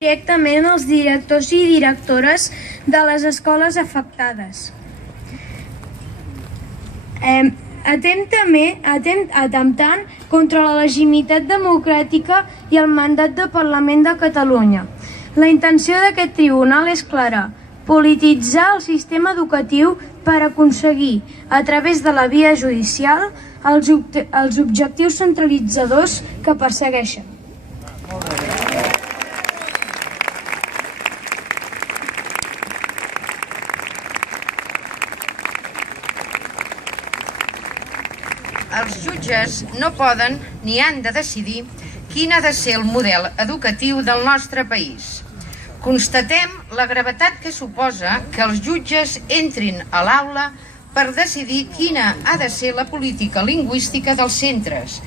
directament als directors i directores de les escoles afectades. Atemptant contra la legitimitat democràtica i el mandat del Parlament de Catalunya. La intenció d'aquest tribunal és clara: polititzar el sistema educatiu per aconseguir, a través de la via judicial, els objectius centralitzadors que persegueixen. Els jutges no poden ni han de decidir quin ha de ser el model educatiu del nostre país. Constatem la gravetat que suposa que els jutges entrin a l'aula per decidir quina ha de ser la política lingüística dels centres,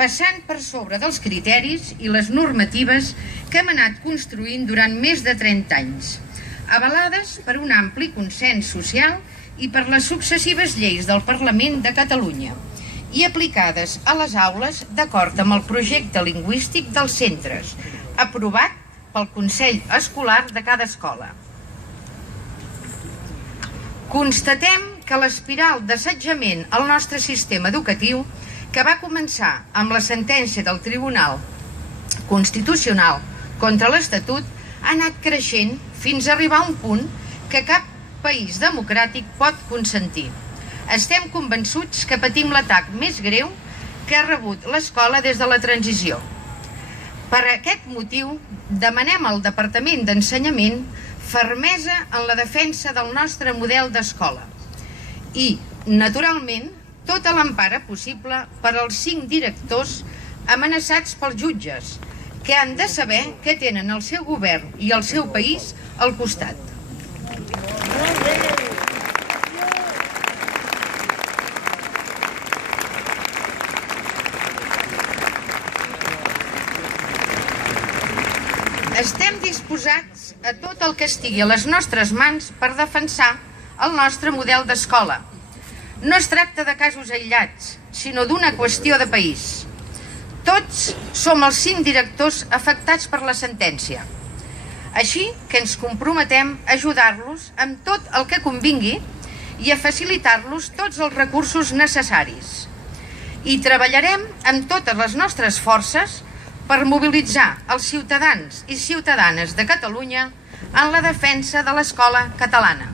passant per sobre dels criteris i les normatives que hem anat construint durant més de 30 anys, avalades per un ampli consens social i per les successives lleis del Parlament de Catalunya, i aplicades a les aules d'acord amb el projecte lingüístic dels centres, aprovat pel Consell Escolar de cada escola. Constatem que l'espiral d'assetjament al nostre sistema educatiu, que va començar amb la sentència del Tribunal Constitucional contra l'Estatut, ha anat creixent fins a arribar a un punt que cap país democràtic pot consentir. Estem convençuts que patim l'atac més greu que ha rebut l'escola des de la transició. Per aquest motiu, demanem al Departament d'Ensenyament fermesa en la defensa del nostre model d'escola i, naturalment, tota l'empara possible per als 5 directors amenaçats pels jutges, que han de saber que tenen el seu govern i el seu país al costat. Estem disposats a tot el que estigui a les nostres mans per defensar el nostre model d'escola. No es tracta de casos aïllats, sinó d'una qüestió de país. Tots som els 5 directors afectats per la sentència. Així que ens comprometem a ajudar-los amb tot el que convingui i a facilitar-los tots els recursos necessaris. I treballarem amb totes les nostres forces per mobilitzar els ciutadans i ciutadanes de Catalunya en la defensa de l'escola catalana.